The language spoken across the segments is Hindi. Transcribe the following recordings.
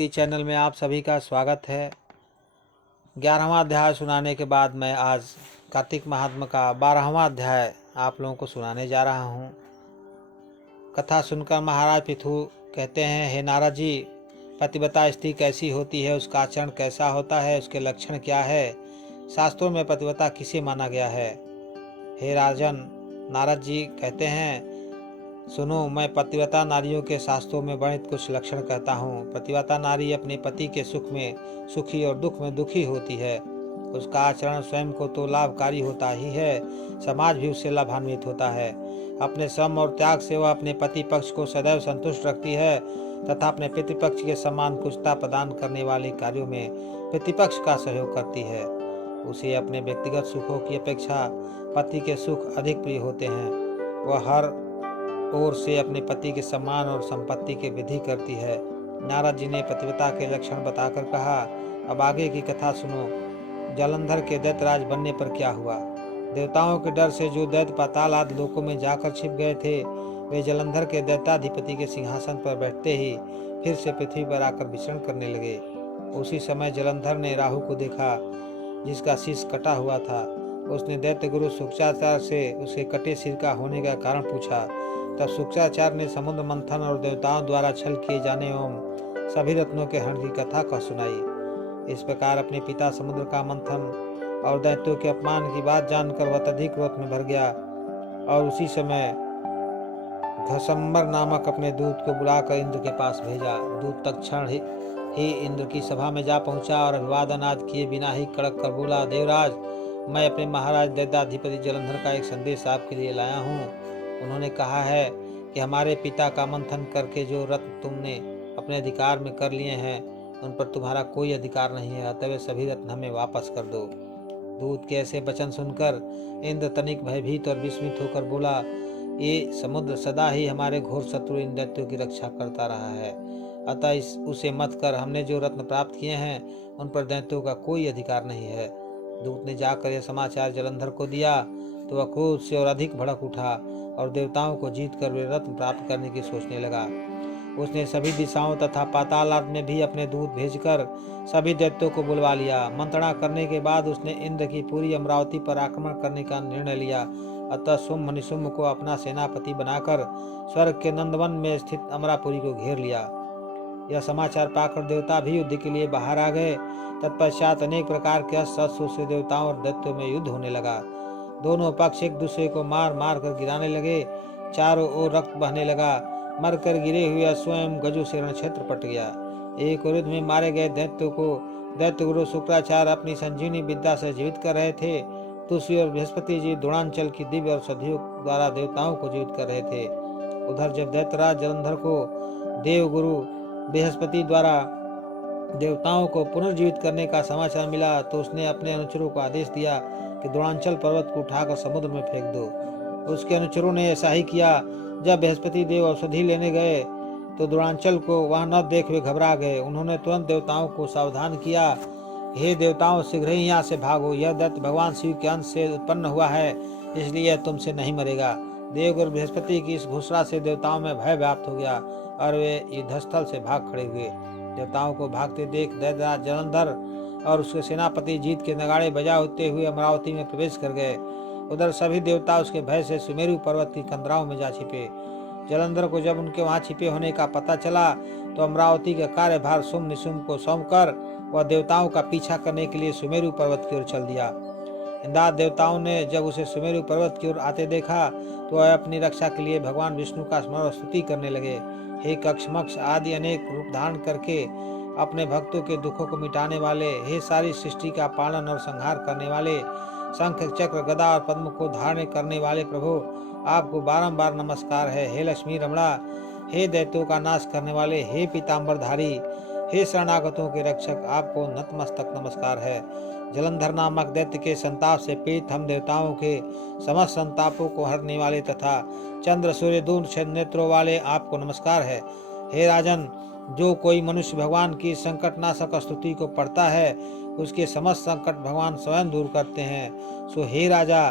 भक्ति चैनल में आप सभी का स्वागत है। 11वां अध्याय सुनाने के बाद मैं आज कार्तिक महात्म का 12वां अध्याय आप लोगों को सुनाने जा रहा हूँ। कथा सुनकर महाराज पृथु कहते हैं, हे नारद जी, पतिव्रता स्त्री कैसी होती है, उसका आचरण कैसा होता है, उसके लक्षण क्या है, शास्त्रों में पतिव्रता किसे माना गया है। हे राजन, नारद जी कहते हैं, सुनो, मैं पतिव्रता नारियों के शास्त्रों में वर्णित कुछ लक्षण कहता हूँ। पतिव्रता नारी अपने पति के सुख में सुखी और दुख में दुखी होती है। उसका आचरण स्वयं को तो लाभकारी होता ही है, समाज भी उससे लाभान्वित होता है। अपने श्रम और त्याग से वह अपने पति पक्ष को सदैव संतुष्ट रखती है तथा अपने पितृपक्ष के समान कुशलता प्रदान करने वाले कार्यों में पितृपक्ष का सहयोग करती है। उसे अपने व्यक्तिगत सुखों की अपेक्षा पति के सुख अधिक प्रिय होते हैं। वह हर ओर से अपने पति के सम्मान और संपत्ति की वृद्धि करती है। नारद जी ने पतिव्रता के लक्षण बताकर कहा, अब आगे की कथा सुनो। जलंधर के दैत्यराज बनने पर क्या हुआ। देवताओं के डर से जो दैत्य पाताल आदि लोकों में जाकर छिप गए थे, वे जलंधर के दैत्याधिपति के सिंहासन पर बैठते ही फिर से पृथ्वी पर आकर विचरण करने लगे। उसी समय जलंधर ने राहु को देखा, जिसका शीश कटा हुआ था। उसने दैत्य गुरु शुक्राचार्य से उसके कटे सिर का होने का कारण पूछा। तब शुक्राचार्य ने समुद्र मंथन और देवताओं द्वारा छल किए जाने एवं सभी रत्नों के हरण की कथा कह सुनाई। इस प्रकार अपने पिता समुद्र का मंथन और दैत्यों के अपमान की बात जानकर वह अत्यधिक क्रोध में भर गया और उसी समय घसंबर नामक अपने दूत को बुलाकर इंद्र के पास भेजा। दूत तत्क्षण ही इंद्र की सभा में जा पहुंचा और अभिवादन आदि किए बिना ही कड़क कर बोला, देवराज, मैं अपने महाराज दैत्याधिपति जलंधर का एक संदेश आपके लिए लाया हूँ। उन्होंने कहा है कि हमारे पिता का मंथन करके जो रत्न तुमने अपने अधिकार में कर लिए हैं, उन पर तुम्हारा कोई अधिकार नहीं है, अतः सभी रत्न हमें वापस कर दो। दूत के ऐसे वचन सुनकर इंद्र तनिक भयभीत और विस्मित होकर बोला, ये समुद्र सदा ही हमारे घोर शत्रु इन दैत्यों की रक्षा करता रहा है, अतः उसे मत कर। हमने जो रत्न प्राप्त किए हैं उन पर दैत्यों का कोई अधिकार नहीं है। दूत ने जाकर यह समाचार जलंधर को दिया तो वह क्रोध से और अधिक भड़क उठा और देवताओं को जीतकर वे रत्न प्राप्त करने की सोचने लगा। उसने सभी दिशाओं तथा पाताल आदि में भी अपने दूत भेजकर सभी दैत्यों को बुलवा लिया। मंत्रणा करने के बाद उसने इंद्र की पूरी अमरावती पर आक्रमण करने का निर्णय लिया। अतः शुंभ निशुंभ को अपना सेनापति बनाकर स्वर्ग के नंदवन में स्थित अमरापुरी को घेर लिया। यह समाचार पाकर देवता भी युद्ध के लिए बाहर आ गए। तत्पश्चात अनेक प्रकार के अस्त्र से देवताओं और दैत्यों में युद्ध होने लगा। दोनों पक्ष एक दूसरे को मार मार कर गिराने लगे। चारों ओर रक्त बहने लगा। मरकर गिरे हुए स्वयं गजु से रण क्षेत्र पट गया। एक युद्ध में मारे गए दैत्यों को दैत्य गुरु शुक्राचार्य अपनी संजीवनी विद्या से जीवित कर रहे थे। तुलसी और बृहस्पति जी द्रोणांचल की दिव्य औषधियों द्वारा देवताओं को जीवित कर रहे थे। उधर जब दैत्यराज जलंधर को देव गुरु बृहस्पति द्वारा देवताओं को पुनर्जीवित करने का समाचार मिला तो उसने अपने अनुचरों को आदेश दिया कि द्रोणांचल पर्वत को उठाकर समुद्र में फेंक दो। उसके अनुचरों ने ऐसा ही किया। जब बृहस्पति देव औषधि लेने गए तो द्रोणांचल को वहां न देख वे घबरा गए। उन्होंने तुरंत देवताओं को सावधान किया, हे देवताओं, शीघ्र ही यहाँ से भागो। यह दैत्य भगवान शिव के अंश से उत्पन्न हुआ है, इसलिए यह तुमसे नहीं मरेगा। देवगुरु बृहस्पति की इस घोषणा से देवताओं में भय व्याप्त हो गया और वे युद्धस्थल से भाग खड़े हुए। देवताओं को भागते देख दैत्यराज जलंधर और उसके सेनापति जीत के नगाड़े बजाते हुए अमरावती में प्रवेश कर गए। उधर सभी देवता उसके भय से सुमेरु पर्वत की कंदराओं में जा छिपे। जलंधर को जब उनके वहां छिपे होने का पता चला तो अमरावती का कार्यभार शुंभ निशुंभ को सौंपकर वह देवताओं का पीछा करने के लिए सुमेरु पर्वत की ओर चल दिया। इंद्राद देवताओं ने जब उसे सुमेरु पर्वत की ओर आते देखा तो वह अपनी रक्षा के लिए भगवान विष्णु का स्मरण और स्तुति करने लगे। हे कक्षमक्ष आदि अनेक रूप धारण करके अपने भक्तों के दुखों को मिटाने वाले, हे सारी सृष्टि का पालन और संहार करने वाले, शंख चक्र गदा और पद्म को धारण करने वाले प्रभु, आपको बारंबार नमस्कार है। हे लक्ष्मी रमणा, हे दैत्यों का नाश करने वाले, हे पीताम्बरधारी, हे शरणागतों के रक्षक, आपको नतमस्तक नमस्कार है। जलंधर नामक दैत्य के संताप से पीड़ित हम देवताओं के समस्त संतापों को हरने वाले तथा चंद्र सूर्य दूर नेत्रों वाले आपको नमस्कार है। हे राजन, जो कोई मनुष्य भगवान की संकटनाशक स्तुति को पढ़ता है उसके समस्त संकट भगवान स्वयं दूर करते हैं। सो हे राजा,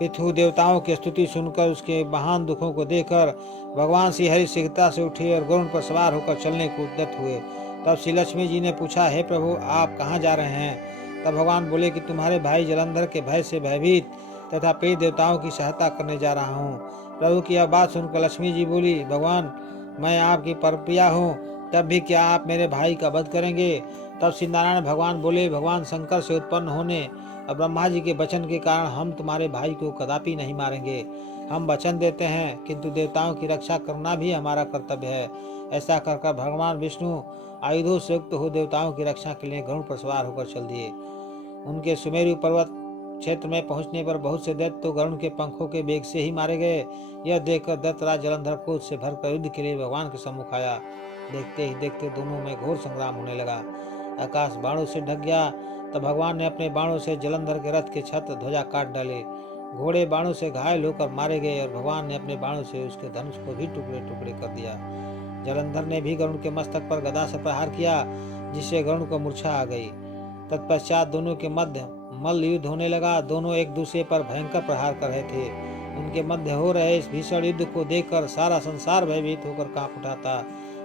पृथु देवताओं की स्तुति सुनकर उसके महान दुखों को देखकर भगवान श्री हरि शीघ्रता से उठे और गरुड़ पर सवार होकर चलने को उद्यत हुए। तब श्री लक्ष्मी जी ने पूछा, हे प्रभु आप कहाँ जा रहे हैं? तब भगवान बोले कि तुम्हारे भाई जलंधर के भय से भयभीत तथा प्रिय देवताओं की सहायता करने जा रहा हूँ। प्रभु की यह बात सुनकर लक्ष्मी जी बोली, भगवान मैं आपकी परप्रिया हूँ, तब भी क्या आप मेरे भाई का वध करेंगे? तब श्री नारायण भगवान बोले, भगवान शंकर से उत्पन्न होने और ब्रह्मा जी के वचन के कारण हम तुम्हारे भाई को कदापि नहीं मारेंगे। हम वचन देते हैं, किंतु देवताओं की रक्षा करना भी हमारा कर्तव्य है। ऐसा कर भगवान विष्णु आयुधों से युक्त हो देवताओं की रक्षा के लिए गरुड़ पर सवार होकर चल दिए। उनके सुमेरु पर्वत क्षेत्र में पहुंचने पर बहुत से दैत्य तो गरुड़ के पंखों के वेग से ही मारे गए। यह देखकर दैत्यराज जलंधर क्रोध से भरकर युद्ध के लिए भगवान के सम्मुख आया। देखते ही देखते दोनों में घोर संग्राम होने लगा। आकाश बाणों से ढक गया। तब भगवान ने अपने बाणों से जलंधर के रथ के छत्र ध्वजा काट डाले। घोड़े बाणों से घायल होकर मारे गए और भगवान ने अपने बाणों से उसके धनुष को भी टुकड़े टुकड़े कर दिया। जलंधर ने भी गरुड़ के मस्तक पर गदा से प्रहार किया, जिससे गरुड़ को मूर्छा आ गई। तत्पश्चात दोनों के मध्य मल्ल युद्ध होने लगा। दोनों एक दूसरे पर भयंकर प्रहार कर रहे थे। उनके मध्य हो रहे इस भीषण युद्ध को देखकर सारा संसार भयभीत होकर कांप उठा था।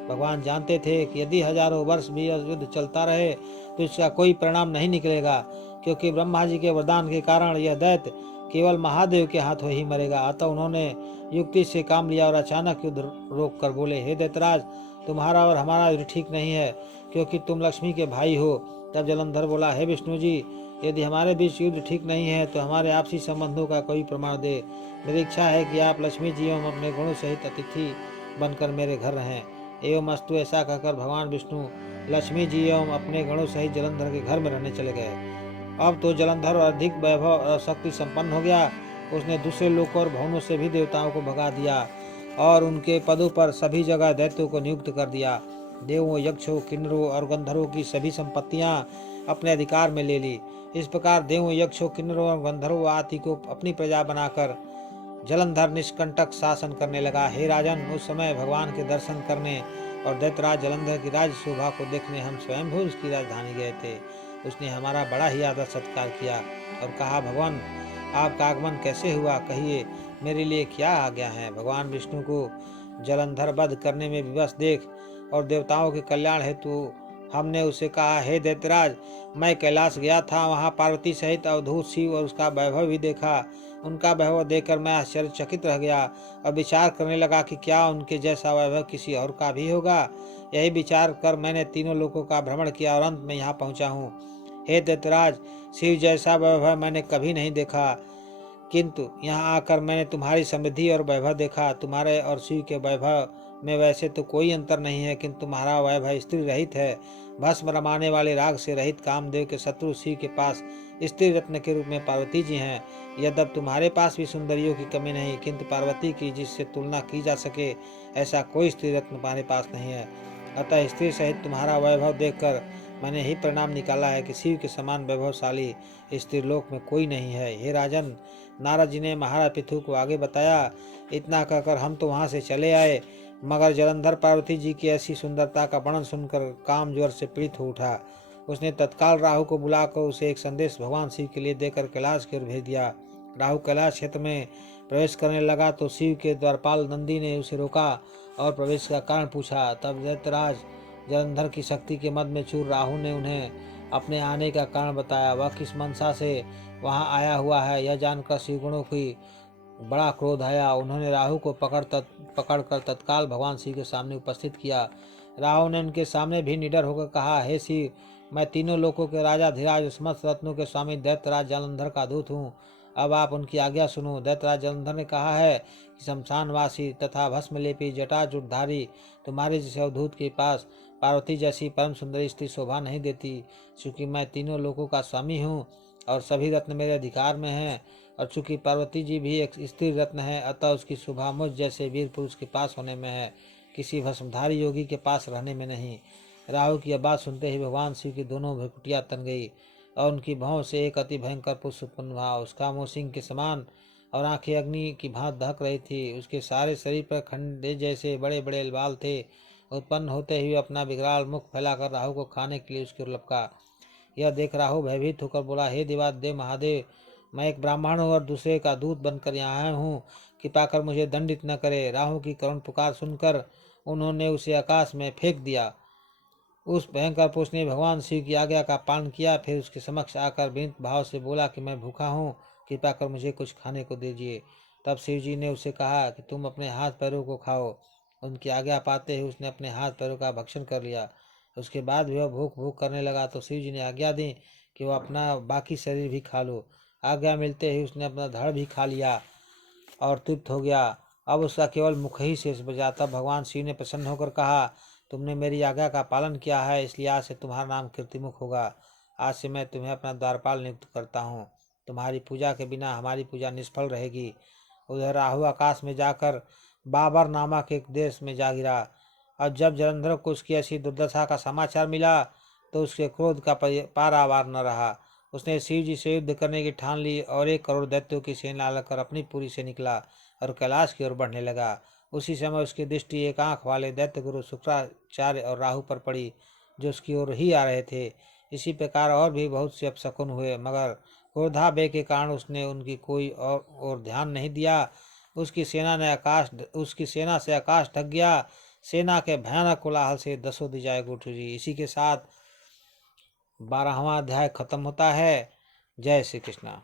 भगवान जानते थे कि यदि हजारों वर्ष भी यह युद्ध चलता रहे तो इसका कोई परिणाम नहीं निकलेगा, क्योंकि ब्रह्मा जी के वरदान के कारण यह दैत्य केवल महादेव के हाथों ही मरेगा। अतः उन्होंने युक्ति से काम लिया और अचानक युद्ध रोक कर बोले, हे दैत्यराज तुम्हारा और हमारा युद्ध ठीक नहीं है, क्योंकि तुम लक्ष्मी के भाई हो। तब जलंधर बोला, हे विष्णु जी यदि हमारे बीच युद्ध ठीक नहीं है तो हमारे आपसी संबंधों का कोई प्रमाण दे। मेरी इच्छा है कि आप लक्ष्मी जी एवं अपने गुणों सहित अतिथि बनकर मेरे घर रहें। एवं अस्तु ऐसा कहकर भगवान विष्णु लक्ष्मी जी एवं अपने गणों सहित जलंधर के घर में रहने चले गए। अब तो जलंधर अधिक वैभव और शक्ति संपन्न हो गया। उसने दूसरे लोकों और भवनों से भी देवताओं को भगा दिया और उनके पदों पर सभी जगह दैत्यों को नियुक्त कर दिया। देवों, यक्षों, किन्नरों और गंधर्वों की सभी संपत्तियां अपने अधिकार में ले ली। इस प्रकार देवों, यक्षों, किन्नरों और गंधर्वों आदि को अपनी प्रजा बनाकर जलंधर निष्कंटक शासन करने लगा। हे राजन, उस समय भगवान के दर्शन करने और दैत्यराज जलंधर की राज शोभा को देखने हम स्वयं भी उसकी राजधानी गए थे। उसने हमारा बड़ा ही आदर सत्कार किया और कहा, भगवान आपका आगमन कैसे हुआ, कहिए मेरे लिए क्या आज्ञा है। भगवान विष्णु को जलंधर वध करने में विवश देख और देवताओं के कल्याण हेतु हमने उसे कहा, हे दैत्यराज मैं कैलाश गया था, वहाँ पार्वती सहित अवधूत शिव और उसका वैभव भी देखा। उनका वैभव देखकर मैं आश्चर्यचकित रह गया और विचार करने लगा कि क्या उनके जैसा वैभव किसी और का भी होगा। यही विचार कर मैंने तीनों लोकों का भ्रमण किया और अंत में यहाँ पहुँचा हूँ। हे दैत्यराज, शिव जैसा वैभव मैंने कभी नहीं देखा, किंतु यहाँ आकर मैंने तुम्हारी समृद्धि और वैभव देखा। तुम्हारे और शिव के वैभव में वैसे तो कोई अंतर नहीं है, किंतु तुम्हारा वैभव स्त्री रहित है। भस्म रमाने वाले राग से रहित कामदेव के शत्रु शिव के पास स्त्री रत्न के रूप में पार्वती जी हैं। यद्यप तुम्हारे पास भी सुंदरियों की कमी नहीं, किंतु पार्वती की जिससे तुलना की जा सके ऐसा कोई स्त्री रत्न तुम्हारे पास नहीं है। अतः स्त्री सहित तुम्हारा वैभव देखकर मैंने ही परिणाम निकाला है कि शिव के समान वैभवशाली स्त्रीलोक में कोई नहीं है। हे राजन, नारद जी ने महाराज पृथु को आगे बताया। इतना कहकर हम तो वहां से चले आए, मगर जलंधर पार्वती जी की ऐसी सुंदरता का वर्णन सुनकर काम ज्वर से पीड़ित हो उठा। उसने तत्काल राहु को बुलाकर उसे एक संदेश भगवान शिव के लिए देकर कैलाश की ओर भेज दिया। राहु कैलाश क्षेत्र में प्रवेश करने लगा तो शिव के द्वारपाल नंदी ने उसे रोका और प्रवेश का कारण पूछा। तब दैत्यराज जलंधर की शक्ति के मद में चूर राहु ने उन्हें अपने आने का कारण बताया। वह किस मनसा से वहां आया हुआ है, यह जानकर शिवगुणों की बड़ा क्रोध आया। उन्होंने राहु को पकड़कर तत्काल भगवान शिव के सामने उपस्थित किया। राहु ने उनके सामने भी निडर होकर कहा, हे शिव, मैं तीनों लोकों के राजा धीराज समस्त रत्नों के स्वामी दैत्यराज जलंधर का दूत हूँ। अब आप उनकी आज्ञा सुनो। दैत्यराज जलंधर ने कहा है कि शमशानवासी तथा भस्मलेपी जटाजुटधारी तुम्हारे जैसे अवधूत के पास पार्वती जैसी परम सुंदरी स्त्री शोभा नहीं देती। चूँकि मैं तीनों लोकों का स्वामी हूँ और सभी रत्न मेरे अधिकार में हैं, और चूंकि पार्वती जी भी एक स्त्री रत्न है, अतः उसकी शोभा मुझ जैसे वीर पुरुष के पास होने में है, किसी भस्मधारी योगी के पास रहने में नहीं। राहु की यह बात सुनते ही भगवान शिव की दोनों भ्रुकुटियां तन गई और उनकी भौं से एक अति भयंकर पुरुष उत्पन्न हुआ। उसका मुँह सिंह के समान और आंखें अग्नि की भांति दहक रही थी। उसके सारे शरीर पर खंडे जैसे बड़े बड़े बाल थे। उत्पन्न होते ही अपना विकराल मुख फैलाकर राहु को खाने के लिए उसकी ओर लपका। यह देख राहु भयभीत होकर बोला, हे देवादेव महादेव, मैं एक ब्राह्मण हूँ और दूसरे का दूत बनकर यहाँ आया हूँ, कृपा कर मुझे दंडित न करे। राहु की करुण पुकार सुनकर उन्होंने उसे आकाश में फेंक दिया उस भयंकर पुरुष ने भगवान शिव की आज्ञा का पालन किया। फिर उसके समक्ष आकर विनीत भाव से बोला कि मैं भूखा हूँ, कृपा कर मुझे कुछ खाने को दीजिए। तब शिव जी ने उसे कहा कि तुम अपने हाथ पैरों को खाओ। उनकी आज्ञा पाते ही उसने अपने हाथ पैरों का भक्षण कर लिया। उसके बाद भी वह भूख भूख करने लगा तो शिव जी ने आज्ञा दी कि वह अपना बाकी शरीर भी खा लो। आज्ञा मिलते ही उसने अपना धड़ भी खा लिया और तृप्त हो गया। अब उसका केवल मुख ही शेष बचा। तब भगवान शिव ने प्रसन्न होकर कहा, तुमने मेरी आज्ञा का पालन किया है, इसलिए आज से तुम्हारा नाम कीर्तिमुख होगा। आज से मैं तुम्हें अपना द्वारपाल नियुक्त करता हूँ। तुम्हारी पूजा के बिना हमारी पूजा निष्फल रहेगी। उधर राहु आकाश में जाकर बाबर नामक एक देश में जा गिरा। और जब जलंधर को उसकी ऐसी दुर्दशा का समाचार मिला तो उसके क्रोध का पारावार न रहा। उसने शिव जी से युद्ध करने की ठान ली और 1 करोड़ दैत्यों की सेना लेकर अपनी पुरी से निकला और कैलाश की ओर बढ़ने लगा। उसी समय उसकी दृष्टि एक आंख वाले दैत्य गुरु शुक्राचार्य और राहु पर पड़ी, जो उसकी ओर ही आ रहे थे। इसी प्रकार और भी बहुत से अपशकुन हुए, मगर क्रोधावेग के कारण उसने उनकी कोई और ध्यान नहीं दिया। उसकी सेना से आकाश ढक गया। सेना के भयानक कोलाहल से 10 दिशाएं गूंज उठी। इसी के साथ 12वां अध्याय खत्म होता है। जय श्री कृष्ण।